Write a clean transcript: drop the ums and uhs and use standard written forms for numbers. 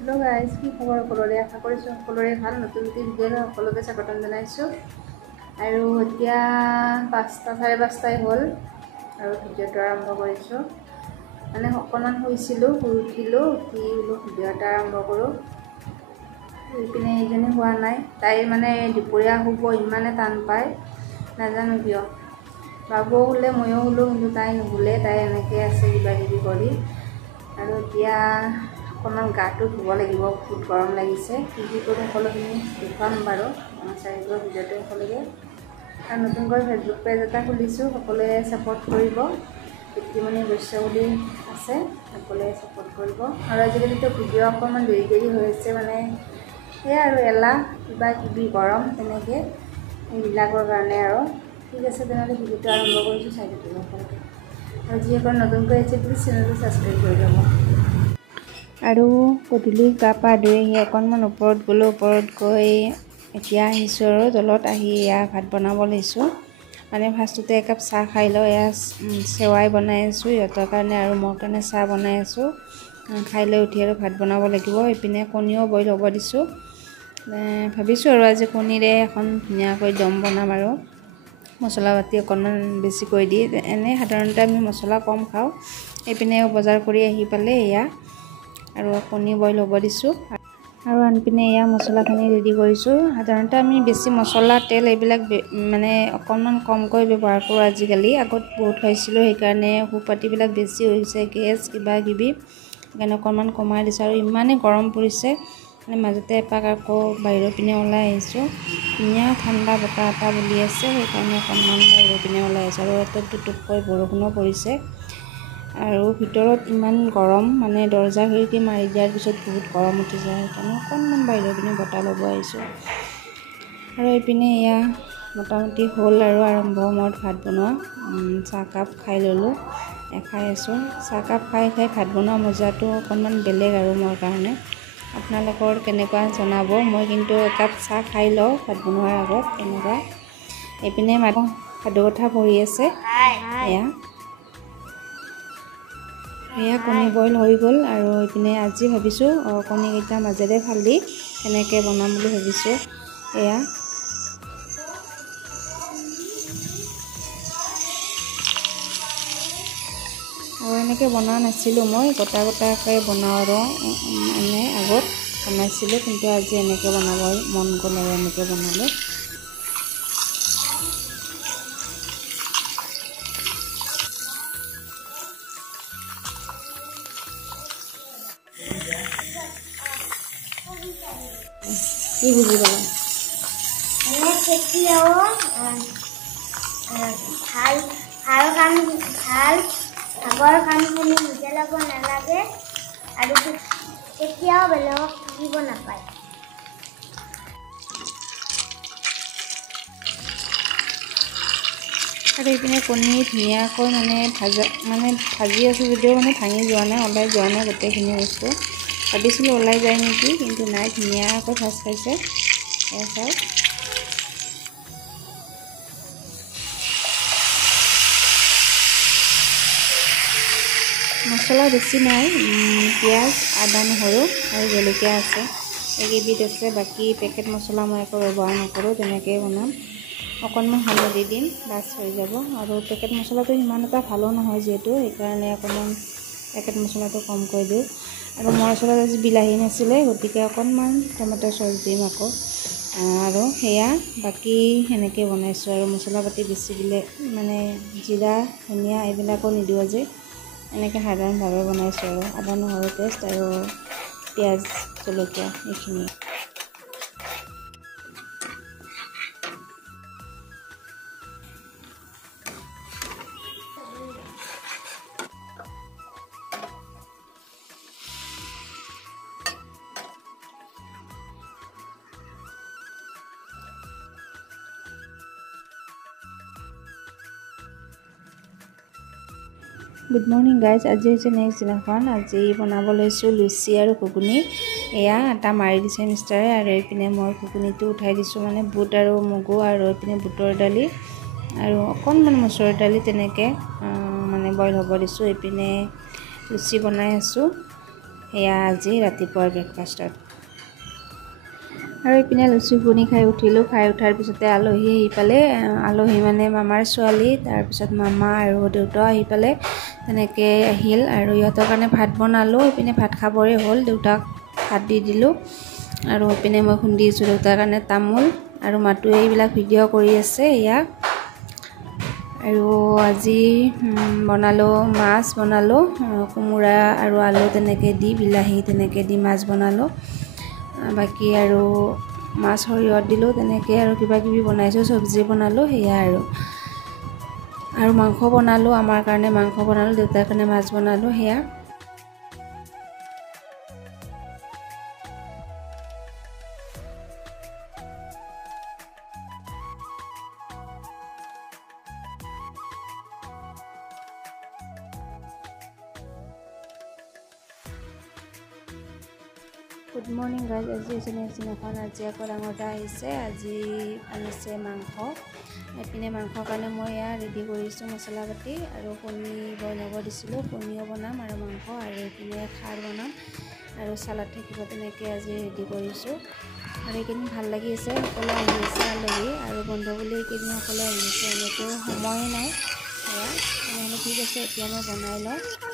Hello guys की खबर সকলোৰে আশা কৰিছো সকলোৰে ভাল নতুন ভিডিঅ'লৈ সকলোকে স্বাগতম জনাইছো আৰু এতিয়া 5টা 5:30টাই হ'ল আৰু ভিডিঅ'টো আৰম্ভ কৰিছো মানে অকণমান শুইছিলো উঠিলো কি হলো ভিডিঅ'টা আৰম্ভ কৰো ইপিনে এজনী হোৱা নাই তাই মানে দুপৰীয়া শুব ইমানে টান পায় নাজানো কিয় বাবু শুলে ময়ো শুলো কিন্তু তাই নুশুলে তাই এনেকৈ আছে কিবা কিবি কৰি আৰু এতিয়া অকণমান গাটো ধুব লাগিব বহুত গৰম লাগিছে কি কৰোঁ সকলোখিনি দেখুৱাম বাৰু চাৰিগৰ ভিডিঅ'টো সকলোকে আৰু নতুনকৈ ফেচবুক পেজ এটা খুলিছোঁ সকলোৱে ছাপোৰ্ট কৰিব পিতৃমণি বৈশ্য বুলি আছে সকলোৱে ছাপোৰ্ট কৰিব আৰু আজিকালিতো ভিডিঅ' অকণমান দেৰি হৈ আছে মানে সেয়া আৰু এলাহ কিবা কিবি গৰম তেনেকৈ এইবিলাকৰ কাৰণে আৰু ঠিক আছে তেনেহ'লে ভিডিঅ'টো আৰম্ভ কৰিছোঁ চাই থাকিব সকলোকে আৰু যিসকল নতুনকৈ আহিছে প্লিজ চেনেলটো ছাবস্ক্ৰাইব কৰি ল'ব আৰু গধূলি গা পা ধুই আহি অকণমান ওপৰত গ'লোঁ ওপৰত গৈ এতিয়া আহিছোঁ আৰু তলত আহি এয়া ভাত বনাব লৈছোঁ মানে ফাৰ্ষ্টতে একাপ চাহ খাই লওঁ এয়া চেৱাই বনাই আছোঁ সিহঁতৰ কাৰণে আৰু মোৰ কাৰণে চাহ বনাই আছোঁ খাই লৈ উঠি আৰু ভাত বনাব লাগিব এইপিনে কণীও বইল হ'ব দিছোঁ ভাবিছোঁ আৰু আজি কণীৰে এখন ধুনীয়াকৈ দম বনাম আৰু মছলা পাতি অকণমান বেছিকৈ দি এনেই সাধাৰণতে আমি মছলা কম খাওঁ এইপিনে বজাৰ কৰি আহি পালে এয়া আৰু কণী বইল হ'ব দিছোঁ আৰু আনপিনে এয়া মছলাখিনি ৰেডি কৰিছোঁ সাধাৰণতে আমি বেছি মছলা তেল এইবিলাক মানে অকণমান কমকৈ ব্যৱহাৰ কৰোঁ আজিকালি আগত বহুত খাইছিলোঁ সেইকাৰণে সুপাতিবিলাক বেছি হৈছে গেছ কিবা কিবি সেইকাৰণে অকণমান কমাই দিছোঁ আৰু ইমানেই গৰম পৰিছে মানে মাজতে এপাক আকৌ বাহিৰৰ পিনে ওলাই আহিছোঁ ধুনীয়া ঠাণ্ডা বতাহ এটা বলি আছে সেইকাৰণে অকণমান বাহিৰৰ পিনে ওলাই আহিছোঁ আৰু এটুপ দুটুপকৈ বৰষুণো পৰিছে আৰু ভিতৰত ইমান গৰম মানে দৰ্জা খিৰিকী মাৰি দিয়াৰ পিছত বহুত গৰম উঠি যায় সেইকাৰণে অকণমান বাহিৰৰ পিনে বতাহ ল'ব আহিছোঁ আৰু এইপিনে এয়া মোটামুটি হ'ল আৰু আৰম্ভ মই ভাত বনোৱা চাহকাপ খাই ল'লোঁ খাই আছোঁ চাহকাপ খাই ভাত বনোৱা মজাটো অকণমান বেলেগ আৰু মোৰ কাৰণে আপোনালোকৰ কেনেকুৱা জনাব মই কিন্তু একাপ চাহ খাই লওঁ ভাত বনোৱাৰ আগত এনেকুৱা এইপিনে মানুহ সাধু কথা পঢ়ি আছে এয়া কণী বইল হৈ গ'ল আৰু এইপিনে আজি ভাবিছোঁ কণীকেইটা মাজেৰে ফালি এনেকৈ বনাম বুলি ভাবিছোঁ এয়া আৰু এনেকৈ বনোৱা নাছিলোঁ মই গোটাকৈ বনাওঁ আৰু এনে আগত বনাইছিলোঁ কিন্তু আজি এনেকৈ বনাব মন গ'ল আৰু এনেকৈ বনালোঁ কি বুজি পালা আগৰ কামখিনি নিজে ল'ব নালাগে আৰু কেতিয়াও বেলেগক দিব নাপায় আৰু এইপিনে কণী ধুনীয়াকৈ ভাজি আছোঁ যদিও মানে ভাঙি যোৱা নাই ওলাই যোৱা নাই গোটেইখিনি বস্তু ভাবিছিলোঁ ওলাই যায় নেকি কিন্তু নাই ধুনীয়াকৈ ভাজ খাইছে এয়া চাওক মছলা বেছি নাই পিঁয়াজ আদা নহৰু আৰু জলকীয়া আছে এইকেইবিধ আছে বাকী পেকেট মছলা মই একো ব্যৱহাৰ নকৰোঁ তেনেকৈ বনাম অকণমান হালধি দিম বাছ হৈ যাব আৰু পেকেট মছলাটো ইমান এটা ভালো নহয় যিহেতু সেইকাৰণে অকণমান পেকেট মছলাটো কমকৈ দিওঁ আৰু মোৰ ওচৰত আজি বিলাহী নাছিলে গতিকে অকণমান টমেটো চচ দিম আকৌ আৰু সেয়া বাকী সেনেকৈ বনাইছোঁ আৰু মছলা পাতি বেছি দিলে মানে জিৰা ধনিয়া এইবিলাকো নিদিওঁ যে এনেকৈ সাধাৰণভাৱে বনাইছোঁ আৰু আদা নহৰু পেষ্ট আৰু পিঁয়াজ জলকীয়া এইখিনি গুড মৰ্ণিং গাইজ আজি হৈছে নেক্সট দিনাখন আজি বনাব লৈছোঁ লুচি আৰু ঘুগুনি এয়া আটা মাৰি দিছে মিষ্টাৰে আৰু এইপিনে মই ঘুগুনিটো উঠাই দিছোঁ মানে বুট আৰু মগু আৰু এইপিনে বুটৰ দালি আৰু অকণমান মচুৰ দালি তেনেকৈ মানে বইল হ'ব দিছোঁ এইপিনে লুচি বনাই আছোঁ সেয়া আজি ৰাতিপুৱাৰ ব্ৰেকফাষ্টত। আৰু এইপিনে লুচি ঘুগুনি খাই উঠিলোঁ। খাই উঠাৰ পিছতে আলহী আহি পালে। আলহী মানে মামাৰ ছোৱালী, তাৰপিছত মামা আৰু দেউতাও আহি পালে। তেনেকৈ আহিল আৰু ইহঁতৰ কাৰণে ভাত বনালোঁ। এইপিনে ভাত খাবৰে হ'ল, দেউতাক ভাত দি দিলোঁ। আৰু এইপিনে মই খুন্দি দিছোঁ দেউতাৰ কাৰণে তামোল। আৰু মাতুৱে এইবিলাক ভিডিঅ' কৰি আছে এয়া। আৰু আজি বনালোঁ, মাছ বনালোঁ, কোমোৰা আৰু আলু তেনেকৈ দি, বিলাহী তেনেকৈ দি মাছ বনালোঁ। বাকী আৰু মাছ সৰিয়হত দিলোঁ, তেনেকৈ আৰু কিবাকিবি বনাইছোঁ, চব্জি বনালোঁ, সেয়া আৰু মাংস বনালোঁ, আমাৰ কাৰণে মাংস বনালোঁ, দেউতাৰ কাৰণে মাছ বনালোঁ, সেয়া। Good morning guys. আজি চিনেমাখন আজি আকৌ ডাঙৰ দা আহিছে। আজি আনিছে মাংস। এইপিনে মাংসৰ কাৰণে মই এয়া ৰেডি কৰিছোঁ মছলা পাতি, আৰু কণী বইল হ'ব দিছিলোঁ, কণীও বনাম আৰু মাংস, আৰু এইপিনে খাৰ বনাম আৰু চালাড থাকিব, তেনেকৈ আজি ৰেডি কৰিছোঁ। আৰু এইকেইদিন ভাল লাগি আছে, সকলো আহি আছে আলহী, আৰু বন্ধ বুলি এইকেইদিন সকলো আহি আছে, এনেকৈও সময়ে নাই সেয়া। তেনেহ'লে ঠিক আছে, এতিয়া মই বনাই লওঁ।